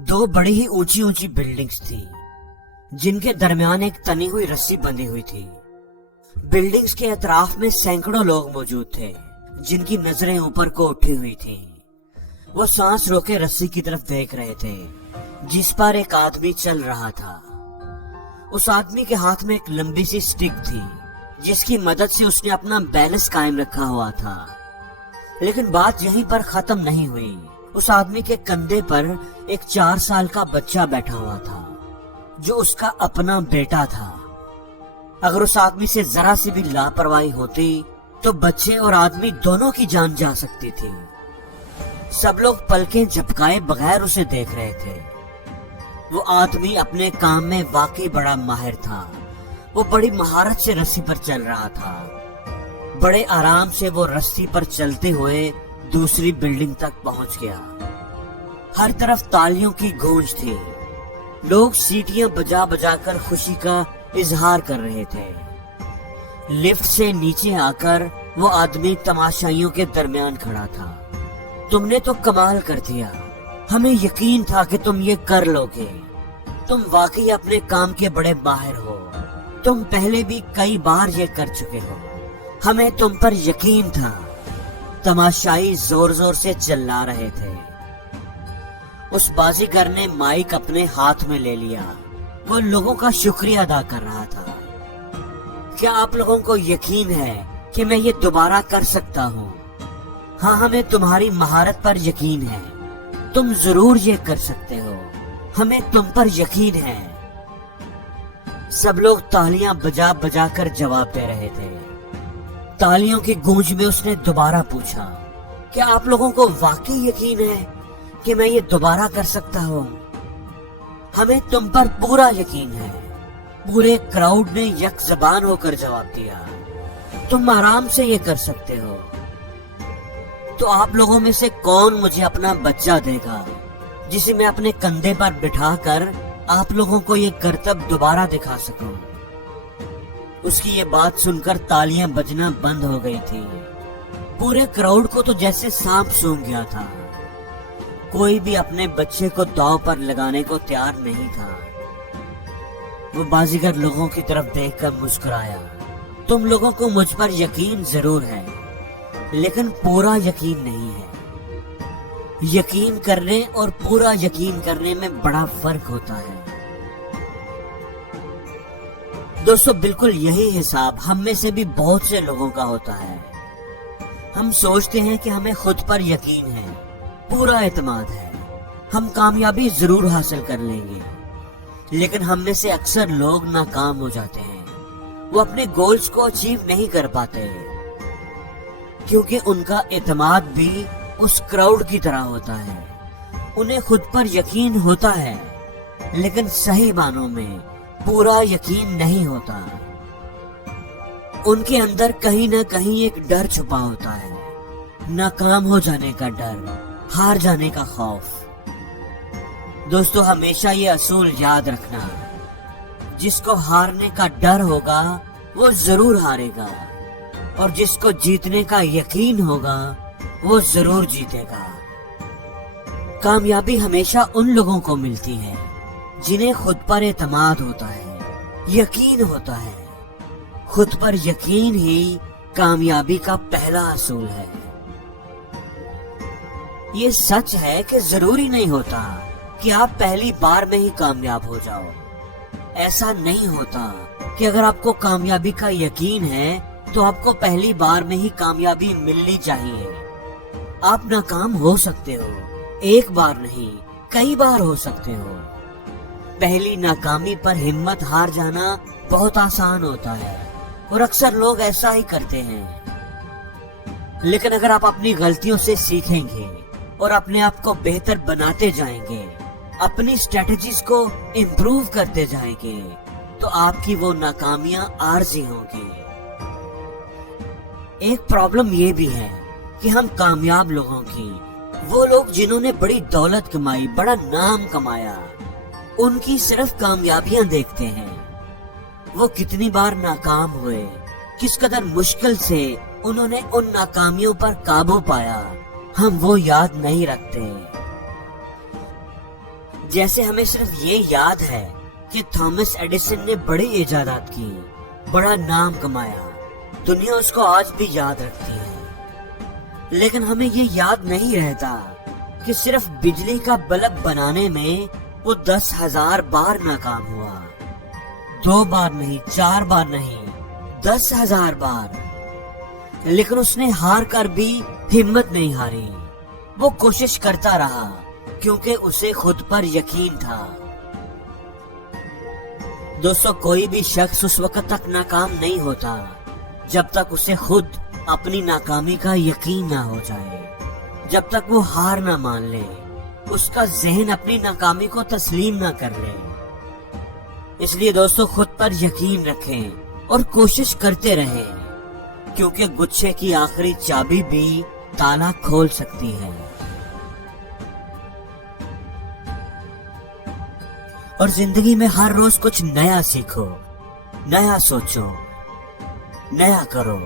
दो बड़ी ही ऊंची ऊंची बिल्डिंग्स थी जिनके दरमियान एक तनी हुई रस्सी बंधी हुई थी। बिल्डिंग्स के अतराफ में सैकड़ों लोग मौजूद थे जिनकी नजरें ऊपर को उठी हुई थीं। वो सांस रोके रस्सी की तरफ देख रहे थे जिस पर एक आदमी चल रहा था। उस आदमी के हाथ में एक लंबी सी स्टिक थी जिसकी मदद से उसने अपना बैलेंस कायम रखा हुआ था। लेकिन बात यहीं पर खत्म नहीं हुई। उस आदमी के कंधे पर एक 4 साल का बच्चा बैठा हुआ था जो उसका अपना बेटा था। अगर उस आदमी से जरा सी भी लापरवाही होती तो बच्चे और आदमी दोनों की जान जा सकती थी। सब लोग पलकें झपकाए बगैर उसे देख रहे थे। वो आदमी अपने काम में वाकई बड़ा माहिर था। वो बड़ी महारत से रस्सी पर चल रहा था। बड़े आराम से वो रस्सी पर चलते हुए दूसरी बिल्डिंग तक पहुंच गया। हर तरफ तालियों की गूंज थी। लोग सीटियां बजा बजा कर खुशी का इजहार कर रहे थे। लिफ्ट से नीचे आकर वो आदमी तमाशाइयों के दरमियान खड़ा था। तुमने तो कमाल कर दिया। हमें यकीन था कि तुम ये कर लोगे। तुम वाकई अपने काम के बड़े माहिर हो। तुम पहले भी कई बार ये कर चुके हो। हमें तुम पर यकीन था। तमाशाई जोर जोर से चिल्ला रहे थे। उस बाजीगर ने माइक अपने हाथ में ले लिया। वो लोगों का शुक्रिया अदा कर रहा था। क्या आप लोगों को यकीन है कि मैं ये दोबारा कर सकता हूँ? हाँ, हमें तुम्हारी महारत पर यकीन है। तुम जरूर ये कर सकते हो। हमें तुम पर यकीन है। सब लोग तालियां बजा बजा कर जवाब दे रहे थे। तालियों की गूंज में उसने दोबारा पूछा, क्या आप लोगों को वाकई यकीन है कि मैं ये दोबारा कर सकता हूँ? हमें तुम पर पूरा यकीन है। पूरे क्राउड ने एक जबान होकर जवाब दिया, तुम आराम से ये कर सकते हो। तो आप लोगों में से कौन मुझे अपना बच्चा देगा जिसे मैं अपने कंधे पर बिठाकर आप लोगों को ये करतब दोबारा दिखा सकूं? उसकी ये बात सुनकर तालियां बजना बंद हो गई थी। पूरे क्राउड को तो जैसे सांप सूंघ गया था। कोई भी अपने बच्चे को दांव पर लगाने को तैयार नहीं था। वो बाजीगर लोगों की तरफ देखकर मुस्कुराया। तुम लोगों को मुझ पर यकीन जरूर है, लेकिन पूरा यकीन नहीं है। यकीन करने और पूरा यकीन करने में बड़ा फर्क होता है। दोस्तों, बिल्कुल यही हिसाब हम में से भी बहुत से लोगों का होता है। हम सोचते हैं कि हमें खुद पर यकीन है, पूरा एतमाद है, हम कामयाबी जरूर हासिल कर लेंगे। लेकिन हम में से अक्सर लोग नाकाम हो जाते हैं। वो अपने गोल्स को अचीव नहीं कर पाते क्योंकि उनका एतमाद भी उस क्राउड की तरह होता है। उन्हें खुद पर यकीन होता है, लेकिन सही मानों में पूरा यकीन नहीं होता। उनके अंदर कहीं ना कहीं एक डर छुपा होता है, नाकाम हो जाने का डर, हार जाने का खौफ। दोस्तों, हमेशा ये असूल याद रखना, जिसको हारने का डर होगा वो जरूर हारेगा, और जिसको जीतने का यकीन होगा वो जरूर जीतेगा। कामयाबी हमेशा उन लोगों को मिलती है जिन्हें खुद पर एतमाद होता है, यकीन होता है। खुद पर यकीन ही कामयाबी का पहला असूल है। ये सच है कि जरूरी नहीं होता कि आप पहली बार में ही कामयाब हो जाओ। ऐसा नहीं होता कि अगर आपको कामयाबी का यकीन है तो आपको पहली बार में ही कामयाबी मिलनी चाहिए। आप नाकाम हो सकते हो, एक बार नहीं कई बार हो सकते हो। पहली नाकामी पर हिम्मत हार जाना बहुत आसान होता है और अक्सर लोग ऐसा ही करते हैं। लेकिन अगर आप अपनी गलतियों से सीखेंगे और अपने आप को बेहतर बनाते जाएंगे, अपनी स्ट्रेटजीज को इम्प्रूव करते जाएंगे, तो आपकी वो नाकामियां आर्जी होंगी। एक प्रॉब्लम ये भी है कि हम कामयाब लोगों की, वो लोग जिन्होंने बड़ी दौलत कमाई, बड़ा नाम कमाया, उनकी सिर्फ कामयाबियां देखते हैं। वो कितनी बार नाकाम हुए, किस कदर मुश्किल से उन्होंने उन नाकामियों पर काबू पाया, हम वो याद नहीं रखते। جیسے ہمیں صرف یہ یاد ہے کہ تھامس ایڈیسن نے بڑی ایجادات کی، بڑا نام کمایا، دنیا اس کو آج بھی یاد رکھتی ہے، لیکن ہمیں یہ یاد نہیں رہتا کہ صرف بجلی کا بلب بنانے میں وہ 10,000 بار ناکام ہوا، 2 بار نہیں، 4 بار نہیں، 10,000 بار، لیکن اس نے ہار کر بھی ہمت نہیں ہاری، وہ کوشش کرتا رہا کیونکہ اسے خود پر یقین تھا۔ دوستو، کوئی بھی شخص اس وقت تک ناکام نہیں ہوتا جب تک اسے خود اپنی ناکامی کا یقین نہ ہو جائے، جب تک وہ ہار نہ مان لے، اس کا ذہن اپنی ناکامی کو تسلیم نہ کر لے۔ اس لیے دوستو، خود پر یقین رکھیں اور کوشش کرتے رہیں، کیونکہ گچھے کی آخری چابی بھی تالا کھول سکتی ہے۔ اور زندگی میں ہر روز کچھ نیا سیکھو، نیا سوچو، نیا کرو۔